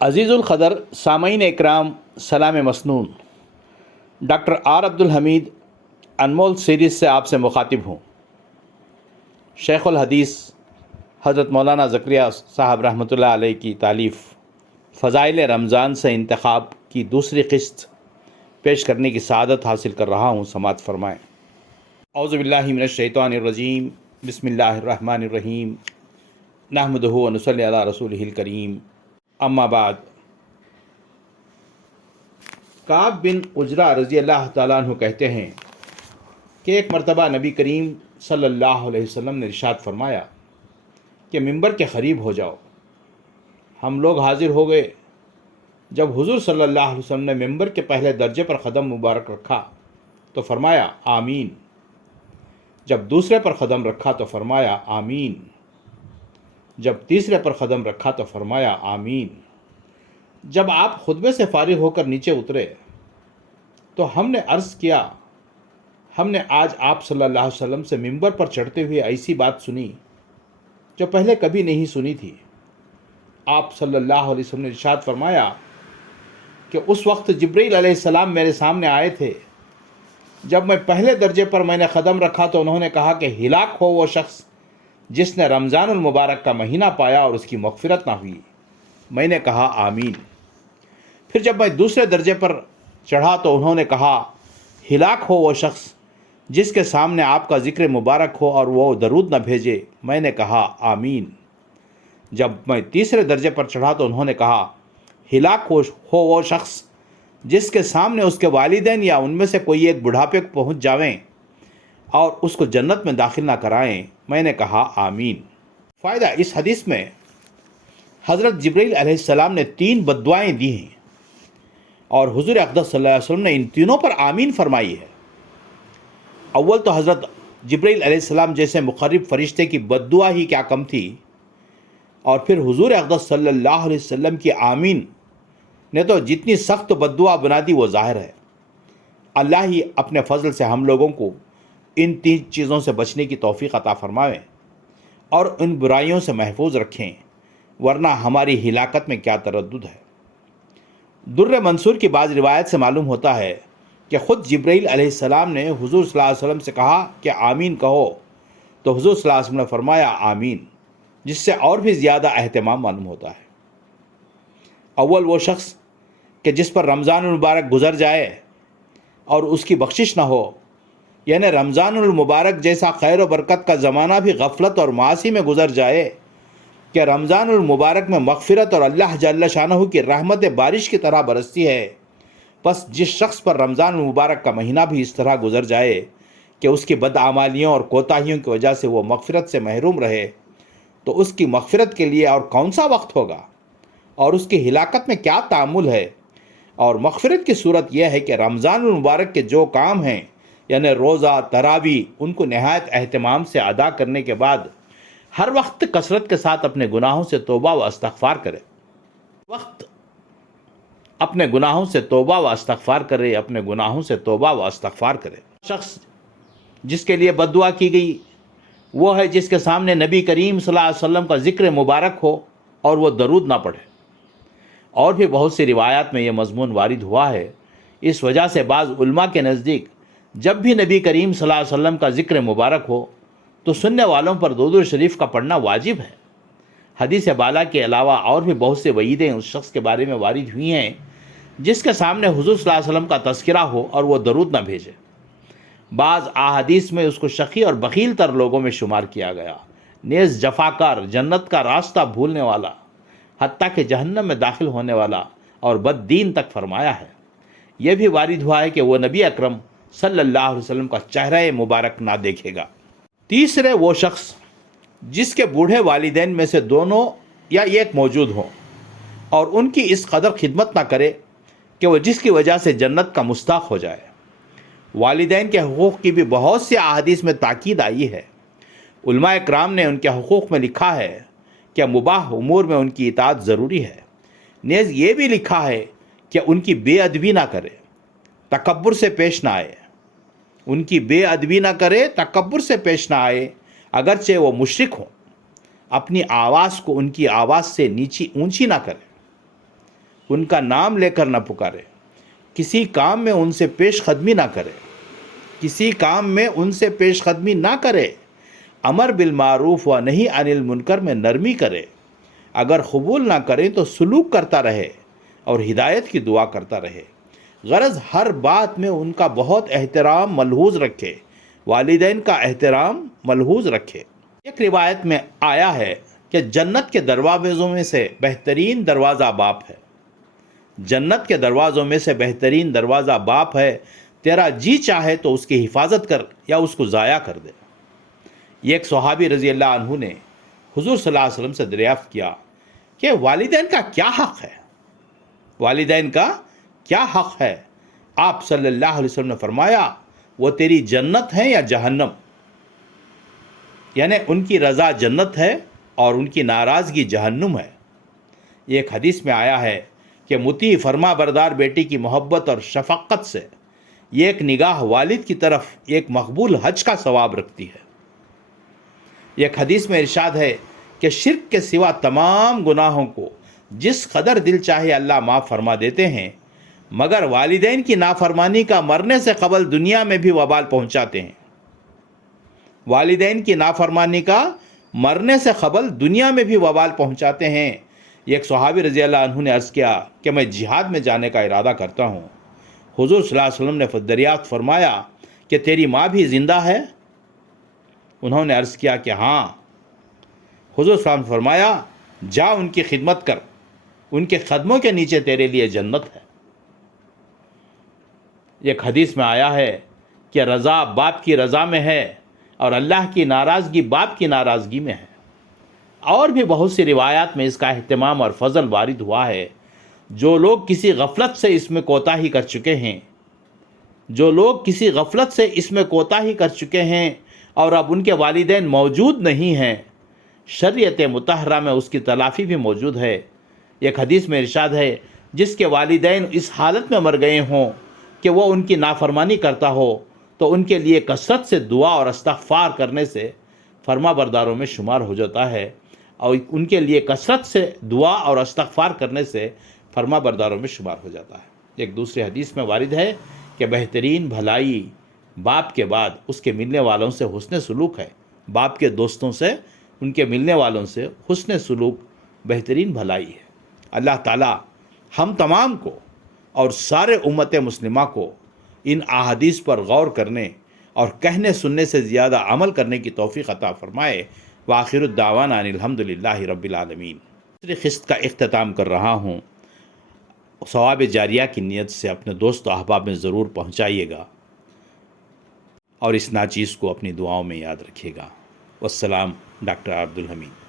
عزیز القدر سامعین اکرام، سلام مسنون۔ ڈاکٹر آر عبدالحمید انمول سیریز سے آپ سے مخاطب ہوں۔ شیخ الحدیث حضرت مولانا زکریا صاحب رحمۃ اللہ علیہ کی تالیف فضائل رمضان سے انتخاب کی دوسری قسط پیش کرنے کی سعادت حاصل کر رہا ہوں، سماعت فرمائیں۔ اعوذ باللہ من الشیطان الرجیم، بسم اللہ الرحمن الرحیم، نحمدہ و نصلی علی رسولہ الکریم، اما بعد۔ کعب بن عجرہ رضی اللہ تعالیٰ عنہ کہتے ہیں کہ ایک مرتبہ نبی کریم صلی اللہ علیہ وسلم نے ارشاد فرمایا کہ ممبر کے قریب ہو جاؤ۔ ہم لوگ حاضر ہو گئے۔ جب حضور صلی اللہ علیہ وسلم نے ممبر کے پہلے درجے پر قدم مبارک رکھا تو فرمایا آمین۔ جب دوسرے پر قدم رکھا تو فرمایا آمین۔ جب تیسرے پر قدم رکھا تو فرمایا آمین۔ جب آپ خطبے سے فارغ ہو کر نیچے اترے تو ہم نے عرض کیا، ہم نے آج آپ صلی اللہ علیہ وسلم سے ممبر پر چڑھتے ہوئے ایسی بات سنی جو پہلے کبھی نہیں سنی تھی۔ آپ صلی اللہ علیہ وسلم نے ارشاد فرمایا کہ اس وقت جبرائیل علیہ السلام میرے سامنے آئے تھے۔ جب میں پہلے درجے پر میں نے قدم رکھا تو انہوں نے کہا کہ ہلاک ہو وہ شخص جس نے رمضان المبارک کا مہینہ پایا اور اس کی مغفرت نہ ہوئی۔ میں نے کہا آمین۔ پھر جب میں دوسرے درجے پر چڑھا تو انہوں نے کہا ہلاک ہو وہ شخص جس کے سامنے آپ کا ذکر مبارک ہو اور وہ درود نہ بھیجے۔ میں نے کہا آمین۔ جب میں تیسرے درجے پر چڑھا تو انہوں نے کہا ہلاک ہو وہ شخص جس کے سامنے اس کے والدین یا ان میں سے کوئی ایک بڑھاپے کو پہنچ جاویں اور اس کو جنت میں داخل نہ کرائیں۔ میں نے کہا آمین۔ فائدہ، اس حدیث میں حضرت جبرائیل علیہ السلام نے 3 بددعائیں دی ہیں اور حضور اقدس صلی اللہ علیہ وسلم نے ان تینوں پر آمین فرمائی ہے۔ اول تو حضرت جبرائیل علیہ السلام جیسے مقرب فرشتے کی بددعا ہی کیا کم تھی، اور پھر حضور اقدس صلی اللہ علیہ وسلم کی آمین نے تو جتنی سخت بددعا بنا دی وہ ظاہر ہے۔ اللہ ہی اپنے فضل سے ہم لوگوں کو ان 3 چیزوں سے بچنے کی توفیق عطا فرمائیں اور ان برائیوں سے محفوظ رکھیں، ورنہ ہماری ہلاکت میں کیا تردد ہے۔ در منصور کی بعض روایت سے معلوم ہوتا ہے کہ خود جبرائیل علیہ السلام نے حضور صلی اللہ علیہ وسلم سے کہا کہ آمین کہو، تو حضور صلی اللہ علیہ وسلم نے فرمایا آمین، جس سے اور بھی زیادہ اہتمام معلوم ہوتا ہے۔ اول وہ شخص کہ جس پر رمضان المبارک گزر جائے اور اس کی بخشش نہ ہو، یعنی رمضان المبارک جیسا خیر و برکت کا زمانہ بھی غفلت اور معاصی میں گزر جائے کہ رمضان المبارک میں مغفرت اور اللہ جل شانہ کی رحمت بارش کی طرح برستی ہے، بس جس شخص پر رمضان المبارک کا مہینہ بھی اس طرح گزر جائے کہ اس کی بدعمالیوں اور کوتاہیوں کی وجہ سے وہ مغفرت سے محروم رہے، تو اس کی مغفرت کے لیے اور کون سا وقت ہوگا اور اس کی ہلاکت میں کیا تعامل ہے۔ اور مغفرت کی صورت یہ ہے کہ رمضان المبارک کے جو کام ہیں، یعنی روزہ، تراویح، ان کو نہایت اہتمام سے ادا کرنے کے بعد ہر وقت کثرت کے ساتھ اپنے گناہوں سے توبہ و استغفار کرے۔ اپنے گناہوں سے توبہ و استغفار کرے، اپنے گناہوں سے توبہ و استغفار کرے۔ شخص جس کے لیے بددعا کی گئی وہ ہے جس کے سامنے نبی کریم صلی اللہ علیہ وسلم کا ذکر مبارک ہو اور وہ درود نہ پڑھے۔ اور بھی بہت سی روایات میں یہ مضمون وارد ہوا ہے۔ اس وجہ سے بعض علماء کے نزدیک جب بھی نبی کریم صلی اللہ علیہ وسلم کا ذکر مبارک ہو تو سننے والوں پر درود شریف کا پڑھنا واجب ہے۔ حدیث بالا کے علاوہ اور بھی بہت سے وعیدیں اس شخص کے بارے میں وارد ہوئی ہیں جس کے سامنے حضور صلی اللہ علیہ وسلم کا تذکرہ ہو اور وہ درود نہ بھیجے۔ بعض احادیث میں اس کو شقی اور بخیل تر لوگوں میں شمار کیا گیا، نیز جفاکار، جنت کا راستہ بھولنے والا، حتیٰ کہ جہنم میں داخل ہونے والا اور بد دین تک فرمایا ہے۔ یہ بھی وارد ہوا ہے کہ وہ نبی اکرم صلی اللہ علیہ وسلم کا چہرہ مبارک نہ دیکھے گا۔ تیسرے وہ شخص جس کے بوڑھے والدین میں سے دونوں یا ایک موجود ہوں اور ان کی اس قدر خدمت نہ کرے کہ وہ جس کی وجہ سے جنت کا مستحق ہو جائے۔ والدین کے حقوق کی بھی بہت سی احادیث میں تاکید آئی ہے۔ علماء اکرام نے ان کے حقوق میں لکھا ہے کہ مباح امور میں ان کی اطاعت ضروری ہے، نیز یہ بھی لکھا ہے کہ ان کی بے ادبی نہ کرے، تکبر سے پیش نہ آئے۔ ان کی بے ادبی نہ کرے، تکبر سے پیش نہ آئے، اگرچہ وہ مشرک ہوں۔ اپنی آواز کو ان کی آواز سے اونچی نہ کرے۔ ان کا نام لے کر نہ پکارے، کسی کام میں ان سے پیش قدمی نہ کرے، کسی کام میں ان سے پیش قدمی نہ کرے، امر بالمعروف و نہی عن المنکر میں نرمی کرے، اگر قبول نہ کریں تو سلوک کرتا رہے اور ہدایت کی دعا کرتا رہے، غرض ہر بات میں ان کا بہت احترام ملحوظ رکھے، والدین کا احترام ملحوظ رکھے۔ ایک روایت میں آیا ہے کہ جنت کے دروازوں میں سے بہترین دروازہ باپ ہے، جنت کے دروازوں میں سے بہترین دروازہ باپ ہے، تیرا جی چاہے تو اس کی حفاظت کر یا اس کو ضائع کر دے۔ یہ ایک صحابی رضی اللہ عنہ نے حضور صلی اللہ علیہ وسلم سے دریافت کیا کہ والدین کا کیا حق ہے، والدین کا کیا حق ہے؟ آپ صلی اللہ علیہ وسلم نے فرمایا وہ تیری جنت ہے یا جہنم، یعنی ان کی رضا جنت ہے اور ان کی ناراضگی جہنم ہے۔ یہ ایک حدیث میں آیا ہے کہ مطیع فرما بردار بیٹی کی محبت اور شفقت سے یہ ایک نگاہ والد کی طرف ایک مقبول حج کا ثواب رکھتی ہے۔ ایک حدیث میں ارشاد ہے کہ شرک کے سوا تمام گناہوں کو جس قدر دل چاہے اللہ معاف فرما دیتے ہیں، مگر والدین کی نافرمانی کا مرنے سے قبل دنیا میں بھی وبال پہنچاتے ہیں، والدین کی نافرمانی کا مرنے سے قبل دنیا میں بھی وبال پہنچاتے ہیں۔ ایک صحابی رضی اللہ عنہ نے عرض کیا کہ میں جہاد میں جانے کا ارادہ کرتا ہوں۔ حضور صلی اللہ علیہ وسلم نے دریافت فرمایا کہ تیری ماں بھی زندہ ہے؟ انہوں نے عرض کیا کہ ہاں۔ حضور صلی اللہ علیہ وسلم نے فرمایا جا ان کی خدمت کر، ان کے قدموں کے نیچے تیرے لیے جنت ہے۔ ایک حدیث میں آیا ہے کہ رضا باپ کی رضا میں ہے اور اللہ کی ناراضگی باپ کی ناراضگی میں ہے۔ اور بھی بہت سی روایات میں اس کا اہتمام اور فضل وارد ہوا ہے۔ جو لوگ کسی غفلت سے اس میں کوتاہی کر چکے ہیں، جو لوگ کسی غفلت سے اس میں کوتاہی کر چکے ہیں اور اب ان کے والدین موجود نہیں ہیں، شریعت مطہرہ میں اس کی تلافی بھی موجود ہے۔ ایک حدیث میں ارشاد ہے جس کے والدین اس حالت میں مر گئے ہوں کہ وہ ان کی نافرمانی کرتا ہو تو ان کے لیے کثرت سے دعا اور استغفار کرنے سے فرما برداروں میں شمار ہو جاتا ہے، اور ان کے لیے کثرت سے دعا اور استغفار کرنے سے فرما برداروں میں شمار ہو جاتا ہے۔ ایک دوسری حدیث میں وارد ہے کہ بہترین بھلائی باپ کے بعد اس کے ملنے والوں سے حسن سلوک ہے، باپ کے دوستوں سے، ان کے ملنے والوں سے حسن سلوک بہترین بھلائی ہے۔ اللہ تعالی ہم تمام کو اور سارے امت مسلمہ کو ان احادیث پر غور کرنے اور کہنے سننے سے زیادہ عمل کرنے کی توفیق عطا فرمائے۔ وآخر الدعوانا ان الحمدللہ رب العالمین۔ دوسری قسط کا اختتام کر رہا ہوں، ثواب جاریہ کی نیت سے اپنے دوست و احباب میں ضرور پہنچائیے گا اور اس ناچیز کو اپنی دعاؤں میں یاد رکھیے گا۔ والسلام، ڈاکٹر عبدالحمید۔